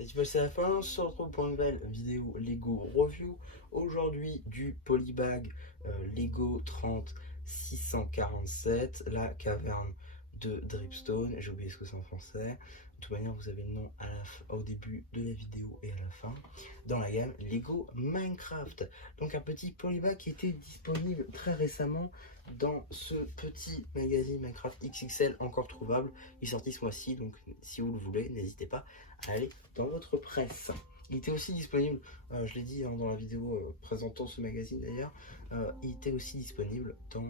C'est la fin, on se retrouve pour une nouvelle vidéo Lego Review. Aujourd'hui du Polybag Lego 30647, la caverne de Dripstone. J'ai oublié ce que c'est en français. De toute manière, vous avez le nom au début de la vidéo et à la fin. Dans la gamme Lego Minecraft. Donc un petit Polybag qui était disponible très récemment dans ce petit magazine Minecraft XXL encore trouvable. Il est sorti ce mois-ci, donc si vous le voulez, n'hésitez pas à aller dans votre presse. Il était aussi disponible, je l'ai dit dans la vidéo présentant ce magazine d'ailleurs, il était aussi disponible dans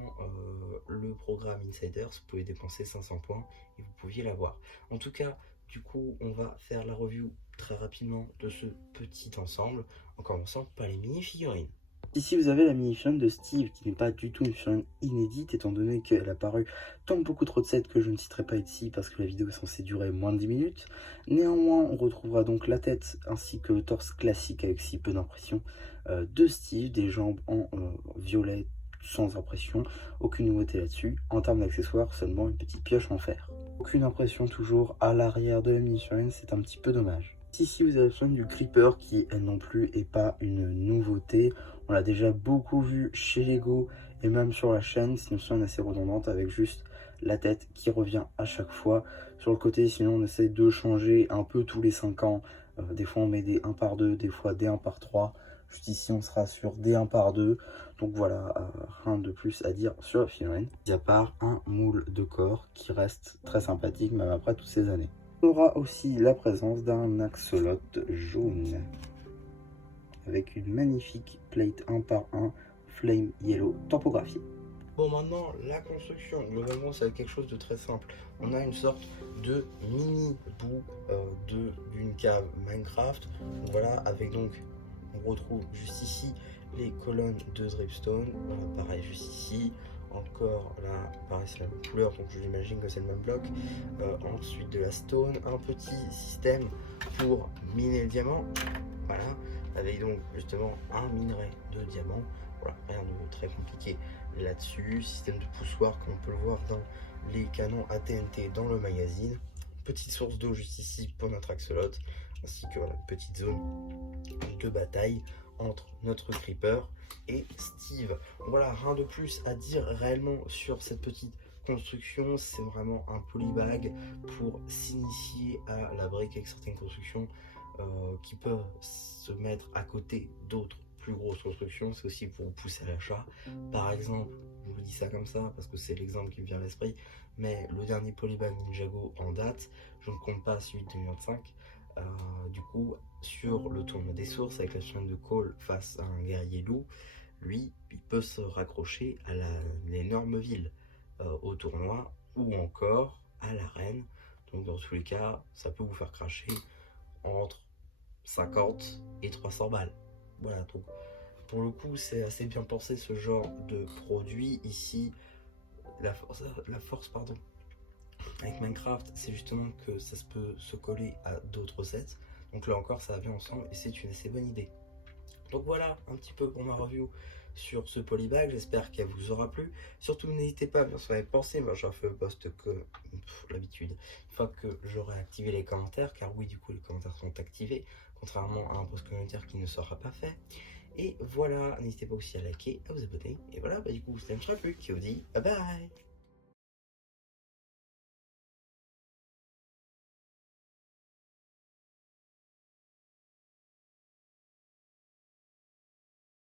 le programme Insiders. Vous pouvez dépenser 500 points et vous pouviez l'avoir. En tout cas, du coup, on va faire la review très rapidement de ce petit ensemble, en commençant par les mini-figurines. Ici vous avez la mini-figurine de Steve qui n'est pas du tout une figurine inédite étant donné qu'elle a paru dans beaucoup trop de sets que je ne citerai pas ici parce que la vidéo est censée durer moins de 10 minutes. Néanmoins on retrouvera donc la tête ainsi que le torse classique avec si peu d'impression de Steve, des jambes en violet sans impression, aucune nouveauté là-dessus. En termes d'accessoires, seulement une petite pioche en fer. Aucune impression toujours à l'arrière de la mini-figurine, c'est un petit peu dommage. Ici vous avez besoin du Creeper qui elle non plus est pas une nouveauté. On l'a déjà beaucoup vu chez Lego et même sur la chaîne. C'est une chaîne assez redondante avec juste la tête qui revient à chaque fois. Sur le côté, sinon on essaie de changer un peu tous les 5 ans. Des fois on met des 1 par 2, des fois des 1 par 3. Juste ici on sera sur des 1 par 2. Donc voilà, rien de plus à dire sur la figurine. À part un moule de corps qui reste très sympathique même après toutes ces années. On aura aussi la présence d'un axolot jaune avec une magnifique plate 1 par 1 flame yellow tampographiée. Bon, maintenant la construction, globalement ça va être quelque chose de très simple. On a une sorte de mini bout d'une cave Minecraft. Voilà, avec donc on retrouve juste ici les colonnes de Dripstone. Voilà, pareil juste ici. Encore là, pareil c'est la même couleur, donc je l'imagine que c'est le même bloc. Ensuite de la stone, un petit système pour miner le diamant. Voilà, avec donc justement un minerai de diamant. Voilà, rien de très compliqué là-dessus. Système de poussoir comme on peut le voir dans les canons AT&T dans le magazine. Petite source d'eau juste ici pour notre axolot, ainsi que voilà, petite zone de bataille entre notre Creeper et Steve. Voilà, rien de plus à dire réellement sur cette petite construction. C'est vraiment un polybag pour s'initier à la brique avec certaines constructions qui peuvent se mettre à côté d'autres plus grosses constructions. C'est aussi pour vous pousser à l'achat. Par exemple, je vous dis ça comme ça parce que c'est l'exemple qui me vient à l'esprit, mais le dernier polybag Ninjago en date, je ne compte pas celui de 2025. Du coup, sur le tournoi des sources avec la chaîne de Cole face à un guerrier loup, lui, il peut se raccrocher à l'énorme ville au tournoi ou encore à l'arène. Donc dans tous les cas, ça peut vous faire cracher entre 50 et 300 balles. Voilà, donc pour le coup, c'est assez bien pensé ce genre de produit. Ici, la force pardon, avec Minecraft, c'est justement que ça peut se coller à d'autres sets. Donc là encore, ça va bien ensemble et c'est une assez bonne idée. Donc voilà un petit peu pour ma review sur ce polybag, j'espère qu'elle vous aura plu. Surtout n'hésitez pas, bien sûr, à y penser, moi j'en fais le post que l'habitude, une fois que j'aurai activé les commentaires, car oui du coup les commentaires sont activés, contrairement à un post commentaire qui ne sera pas fait. Et voilà, n'hésitez pas aussi à liker, à vous abonner, et voilà, bah du coup, ça ne sera plus, qui vous dit bye bye.